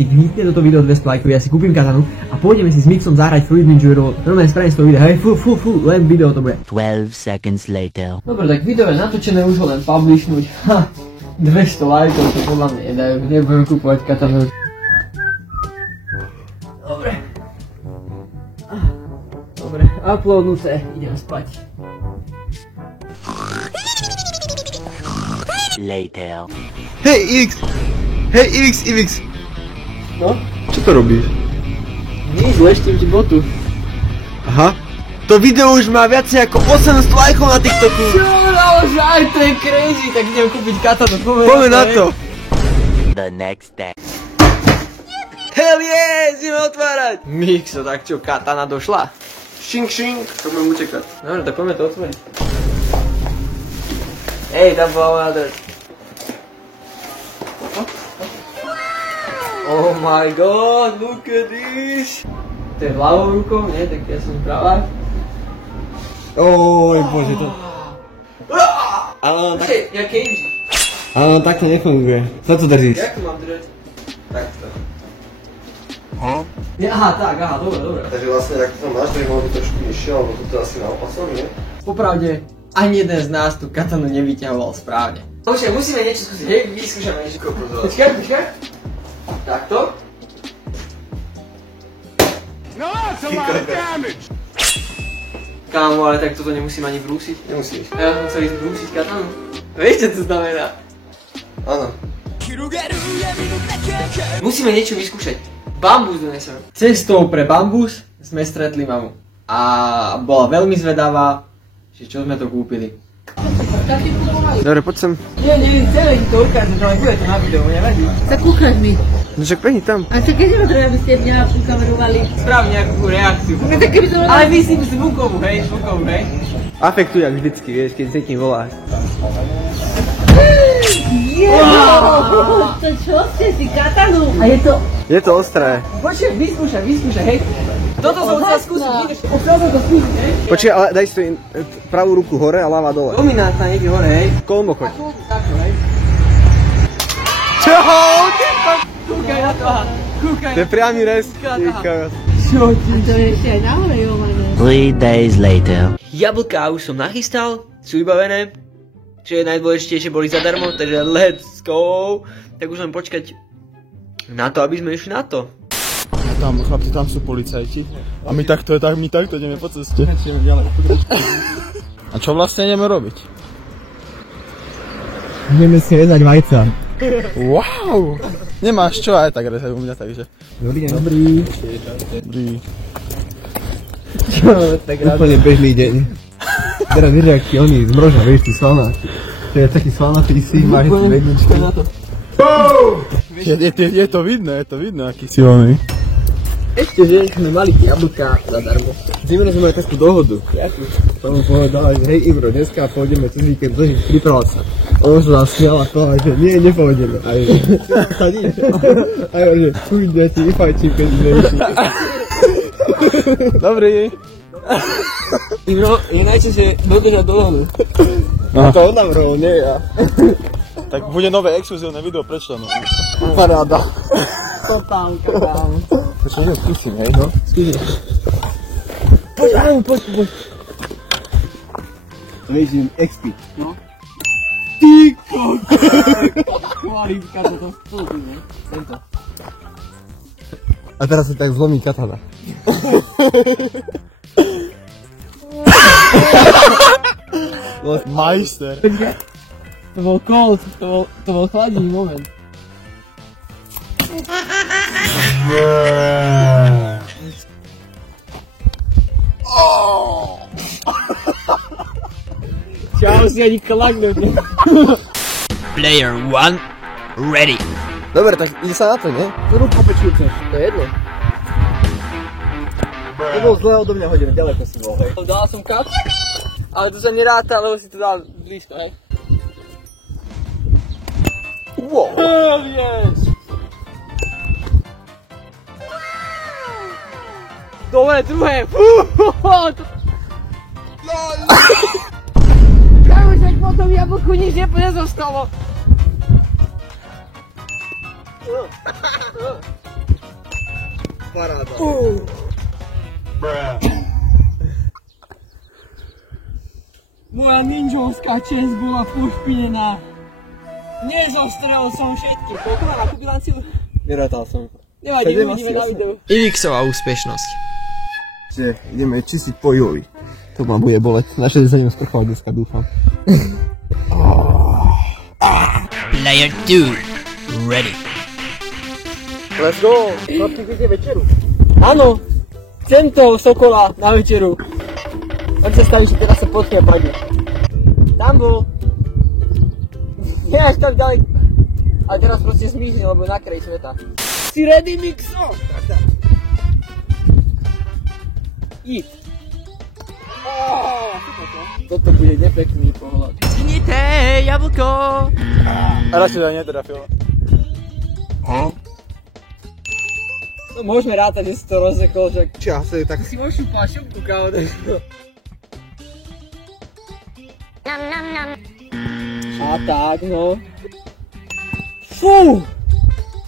keď hitne toto video 200 lajkov, ja si kúpim katanu a pôjdeme si s Mixom zahrať Fruit Ninja Duel. Normálne spravím z toho video, hej, len video to bude. 12 seconds later. Dobre, tak video je natočené, už ho len publishnúť. 200 lajkov to podľa mňa nedajú, nebudem kúpovať katanu. Dobre, uploadnuté, idem spať. Later. Hej Ivix! No? Čo to robíš? Nič, leštím ti botu. Aha. To video už má viac ako 800 lajkov na TikToku. Čo, naozaj, to je crazy, tak idem kúpiť katanu, Poďme na to. The next day. Hell yes, ideme otvárať. Mixo, tak čo, katana došla? Šink, to budem utekať. Dobre, tak poďme to otvoriť. Hej, tam bola moja drž. Oh my god, look at this! To je ľavou rukou, nie? Tak ja som pravá. Oj, bože, to... Ale tak... Ja cage. Ale tak to nefunguje. Co to držíš? Jak to mám držať? Takto. Aha, tak, dobre. Takže vlastne, ak to tam máš, tak mohol byť trošku nižšie, alebo toto asi naopak, nie? Popravde, ani jeden z nás tú katanu nevyťahoval správne. Počkaj, musíme niečo skúsiť, hej, vyskúšame niečo. Počkaj. Takto. No, that's a lot of damage! Kámo, ale tak toto nemusím ani brúsiť. Nemusíš. Ja som chcel ísť brúsiť katanu. Vieš, čo to znamená? Áno. Musíme niečo vyskúšať. Bambus donesem. Cestou pre bambus sme stretli mamu. A bola veľmi zvedavá, že čo sme to kúpili. Dobre, poď sem. Nie, chceme ti to ukážem, ale bude to na videu, nevadí. Tak ukáž mi. No však behni tam. A čo keď nepotreba, aby ste mňa ukamerovali? Sprav nejakú reakciu. No tak keby som... Ale myslím zvukovú, hej. Afektuj jak vždycky, vieš, keď s niekým voláš. To čo ste si katanu? A je to... Je to ostré. Počkaj, vyskúšaj, hej. Toto som chcel skúsiť, chcel som to skúsiť, hej. Počkaj, ale daj si pravú ruku hore a ľava dole. Dominantná niekde hore, hej. Kolmo choď. Takto, hej. Čo? Kúkaj na to, aha. Kúkaj. To je priamy rez. Čo ti? To je ešte aj nahore, Jovane. 3 days later. Jablká už som nachystal, sú vybavené. Čo je najdôležitejšie, boli zadarmo, takže let's go. Tak už len počkať na to, aby sme išli na to. Tam, chlapci, tam sú policajti. A my takto ideme po ceste. A čo vlastne ideme robiť? Ideme si rezať vajca. Wow! Nemáš čo aj tak rezať u mňa, takže. Dobrý. Tak Úplne bežný deň. Teraz vieš, aký oni zmrožia, vieš, tí svalnáci. To je taký svalnatý si, máš si vedničky. Je to vidno, aký silný. Ešte, že sme mali jablká zadarmo. Zimeno sme mali takú dohodu. Som mu povedal, že hej Ibro, dneska pôjdeme cez víkend dožiť pripravať sa. On sa nás smial a povedal, že nie, nepôjdeme. A je, sa nič. A je, že chuť deti, vyfajčím, keď sme išli. Dobrý. Ibro, je najčastejšie dodržať dohodu. A to on navrhol, nie ja. Tak bude nové exkluzívne video pre členov. Paráda. Totálka tam. Počkaj, idem skúsim, hej, no? Skúsim. Poď. Raging XP. No. Ty kokos. Kvalitka toto. Čo to je? Tento. A teraz sa tak zlomí katana. Majster. To bol cold, to bol chladný moment. Čau, si ani klaknem. Player 1 ready. Dobre, tak ide sa na to, nie? Ktorú popečujúce? To je jedno. To bol zle odo mňa hodené, ďaleko si bol, hej. Dal som kat, ale to sa neráta, lebo si to dal blízko, hej. Wow. Hell yes! Dobre, druhé. Kamošek, po tom jablku nič nezostalo. Paráda. Moja ninjovská česť bola pošpinená. Nezostrel som všetky. Koľko má akú bilanciu? Nerátal som. Nevadí, uvidíme na videu. Ivixová úspešnosť. Že ideme čistiť po Jovi. To ma bude boleť. Naše sa idem sprchovať dneska, dúfam. Player 2, ready. Let's go! Chlapci, chcete večeru? Áno, chcem toho sokola na večeru. On sa staví, že teraz sa potkne a padne. Tam bol. Nie až tak ďalej. A teraz proste zmizne, lebo na kraji sveta. Si ready, Mixo? Íď. Toto bude nepekný pohľad. Zhnité jablko. A raz sa netrafilo. No môžeme rátať, že si to rozsekol, že Čo, asi tak... si ošúpal šupku, kámo. A tak, no. Fú!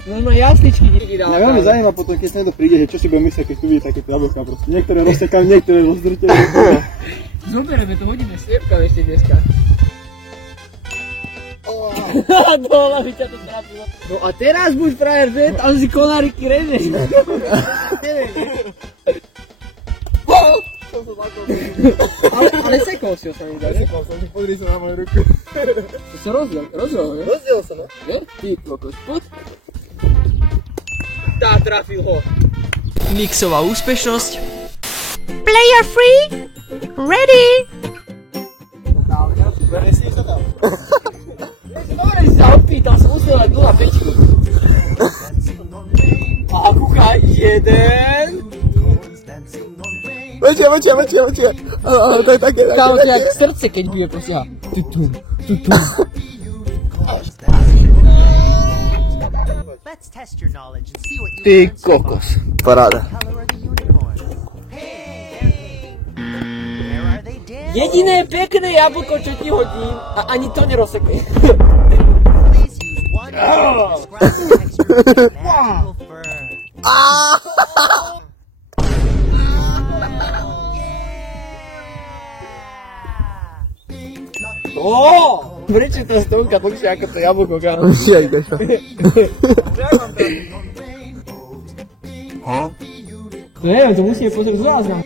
No má jasličky Mňa veľmi zaujíma potom, keď sa niekto príde, že čo si bude myslieť, keď tu vidie takéto jablká proste. Niektoré rozsekám, niektoré rozdrtené. Zoberieme to, hodíme sliepka ešte dneska. Dole by ťa to trápilo. No a teraz buď frajer, že? Tam si koláriky režeš. Ale sekol si ho sa mi dá, ne? Sekol som, že podri sa na moju ruku. To sa rozdiel, ne? Rozdiel sa, no. Ne? Ty kokos, poď. Tá, trafil ho. Mixová úspešnosť. Player 3, ready. Dobre, si sa opýtal, som musel dať 0,5. A kúka, jeden. Väčšia. To je také. Kámo, to je jak srdce, keď bije proste. Tutum. Let's test your knowledge and see what you Ty kokos. Paráda. Where are they dead? Jediné pekné jablko, čo ti hodím, a ani to nerozsekne. Please use one to describe the texture of magical fur. Prečo to stovka dlhšie ako to jablko, kámo? To neviem, to musíme pozrieť záznam.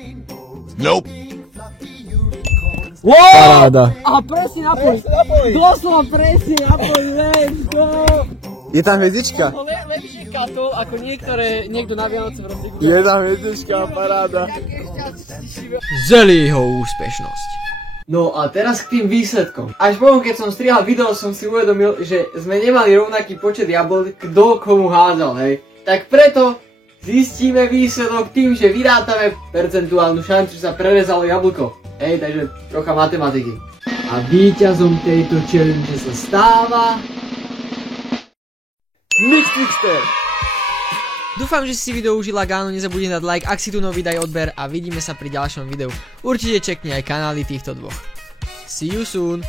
Nope. Wow! Paráda. A presne napoj. Doslova presne napoj, let's go! Je tam hviezdička? To lepšie katol, ako niekto na Vianoce v rozdiku. Je tam hviezdička, paráda. Zelího úspešnosť. No a teraz k tým výsledkom. Až potom, keď som strihal video, som si uvedomil, že sme nemali rovnaký počet jablk, kto komu hádzal, hej. Tak preto zistíme výsledok tým, že vyrátame percentuálnu šancu, že sa prerezalo jablko. Hej, takže trocha matematiky. A víťazom tejto challenge sa stáva... Mixter. Dúfam, že si video užila, Gáno, nezabudni dať like, ak si tu nový daj odber a vidíme sa pri ďalšom videu. Určite čekni aj kanály týchto dvoch. See you soon!